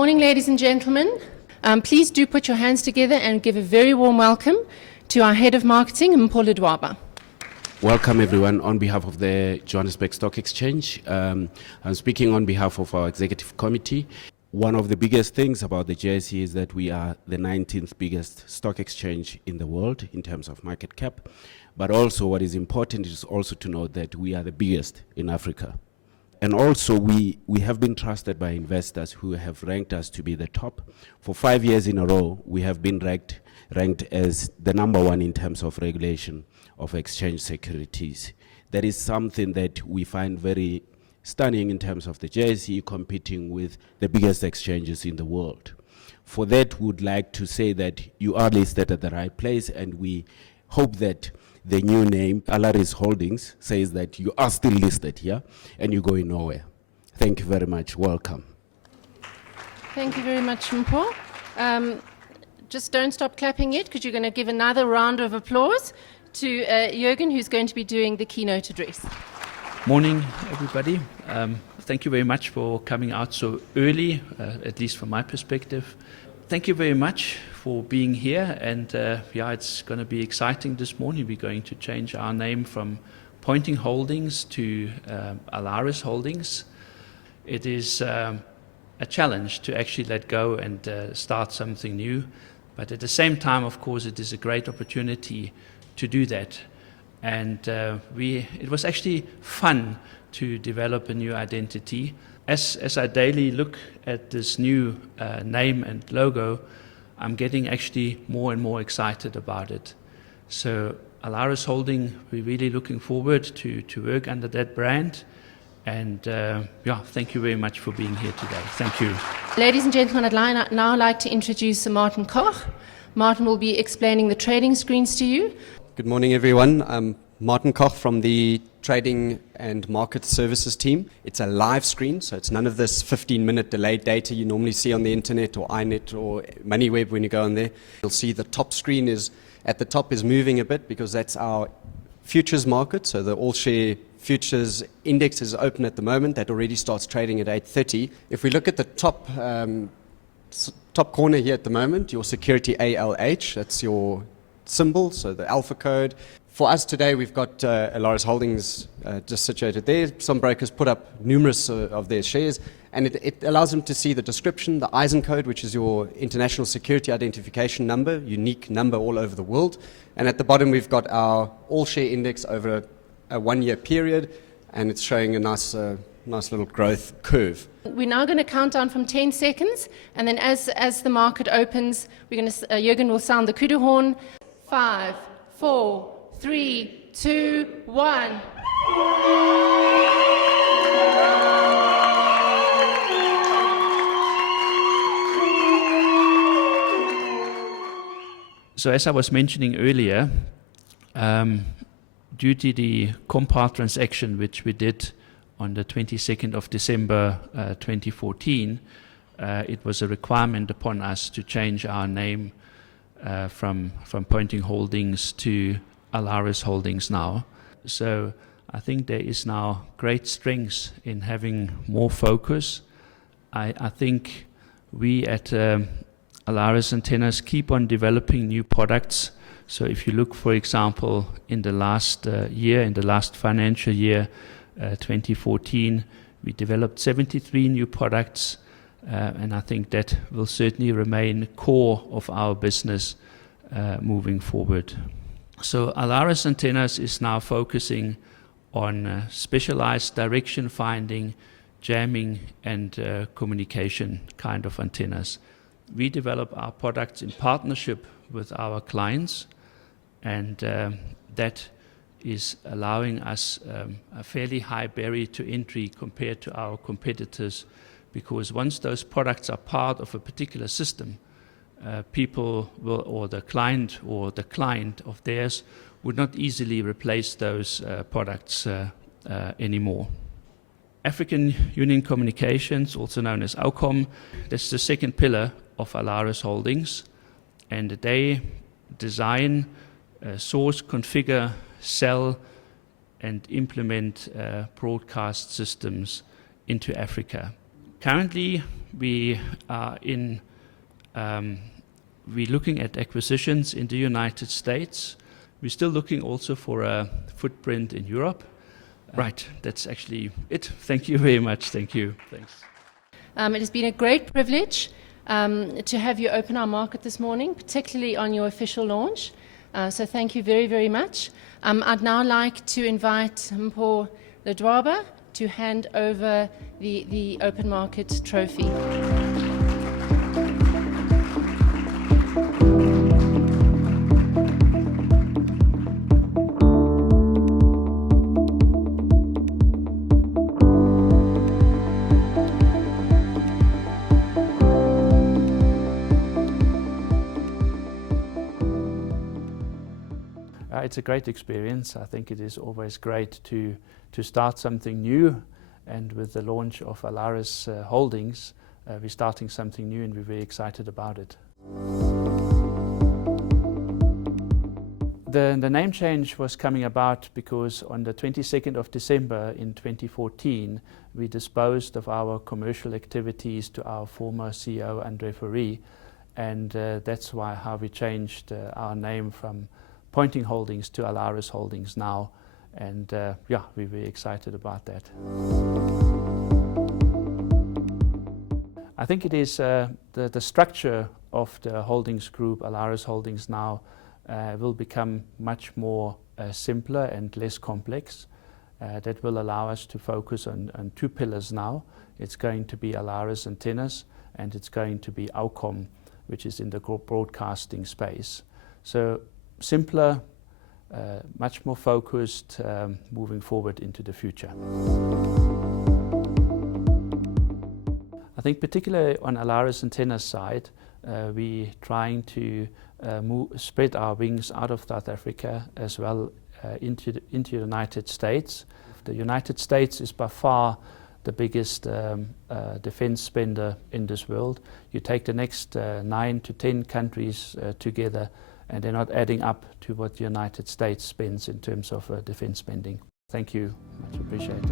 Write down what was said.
morning, ladies and gentlemen. Please do put your hands together and give a very warm welcome to our Head of Marketing, Mpolo Dwaba. Welcome everyone on behalf of the Johannesburg Stock Exchange. I'm speaking on behalf of our executive committee. One of the biggest things about the JSE is that we are the 19th biggest stock exchange in the world in terms of market cap. But also what is important is also to note that we are the biggest in Africa. And also we have been trusted by investors who have ranked us to be the top. For 5 years in a row, we have been ranked as the #1 in terms of regulation of exchange securities. That is something that we find very stunning in terms of the JSE competing with the biggest exchanges in the world. For that, we would like to say that you are listed at the right place, and we hope that the new name, Alaris Holdings, says that you are still listed here and you're going nowhere. Thank you very much. Welcome. Thank you very much, Mpho. Just don't stop clapping yet, because you're going to give another round of applause to Jürgen, who's going to be doing the keynote address. Morning, everybody. Thank you very much for coming out so early, at least from my perspective. Thank you very much for being here, and yeah, it's going to be exciting this morning. We're going to change our name from Pointing Holdings to Alaris Holdings. It is a challenge to actually let go and start something new, but at the same time, of course, it is a great opportunity to do that. And it was actually fun to develop a new identity. As I daily look at this new name and logo, I'm getting actually more and more excited about it. So Alaris Holding, we're really looking forward to work under that brand. And yeah, thank you very much for being here today. Thank you. Ladies and gentlemen, I'd now like to introduce Martin Koch. Martin will be explaining the trading screens to you. Good morning, everyone. I'm Martin Koch from the Trading and Market Services team. It's a live screen, so it's none of this 15-minute delayed data you normally see on the internet or iNet or MoneyWeb when you go on there. You'll see the top screen is at the top is moving a bit because that's our futures market. So the all-share futures index is open at the moment. That already starts trading at 8:30. If we look at the top corner here at the moment, your security ALH, that's your symbol, so the alpha code. For us today, we've got Alaris Holdings just situated there. Some brokers put up numerous of their shares, and it allows them to see the description, the ISIN code, which is your international security identification number, unique number all over the world. And at the bottom, we've got our all-share index over a 1-year period, and it's showing a nice little growth curve. We're now going to count down from 10 seconds, and then as the market opens, Jürgen will sound the kudu horn. 5, 4, 3, 2, 1. So as I was mentioning earlier, due to the Compart transaction which we did on the 22nd of December 2014, it was a requirement upon us to change our name from Pointing Holdings to Alaris Holdings now. So I think there is now great strengths in having more focus. I think we at Alaris Antennas keep on developing new products. So if you look, for example, in the last financial year, 2014, we developed 73 new products, and I think that will certainly remain core of our business moving forward. So Alaris Antennas is now focusing on specialized direction finding, jamming, and communication kind of antennas. We develop our products in partnership with our clients, and that is allowing us a fairly high barrier to entry compared to our competitors, because once those products are part of a particular system, people will, or the client of theirs would not easily replace those products anymore. African Union Communications, also known as AUCOM, that's the second pillar of Alaris Holdings, and they design, source, configure, sell, and implement broadcast systems into Africa. Currently, we are we're looking at acquisitions in the United States. We're still looking also for a footprint in Europe. Right, that's actually it. Thank you very much. Thank you. Thanks. It has been a great privilege to have you open our market this morning, particularly on your official launch. So thank you very, very much. I'd now like to invite Mpho Ledwaba to hand over the open market trophy. It's a great experience. I think it is always great to start something new, and with the launch of Alaris Holdings, we're starting something new and we're very excited about it. The name change was coming about because on the 22nd of December in 2014, we disposed of our commercial activities to our former CEO, Andre Fourie, and that's how we changed our name from Pointing Holdings to Alaris Holdings now, and yeah, we're very excited about that. I think it is the structure of the holdings group, Alaris Holdings now, will become much more simpler and less complex. That will allow us to focus on two pillars now. It's going to be Alaris Antennas, and it's going to be Outcom, which is in the broadcasting space. So simpler, much more focused, moving forward into the future. I think particularly on Alaris Antennas side, we're trying to spread our wings out of South Africa as well into the United States. The United States is by far the biggest defense spender in this world. You take the next 9 to 10 countries together, and they're not adding up to what the United States spends in terms of defense spending. Thank you, much appreciated.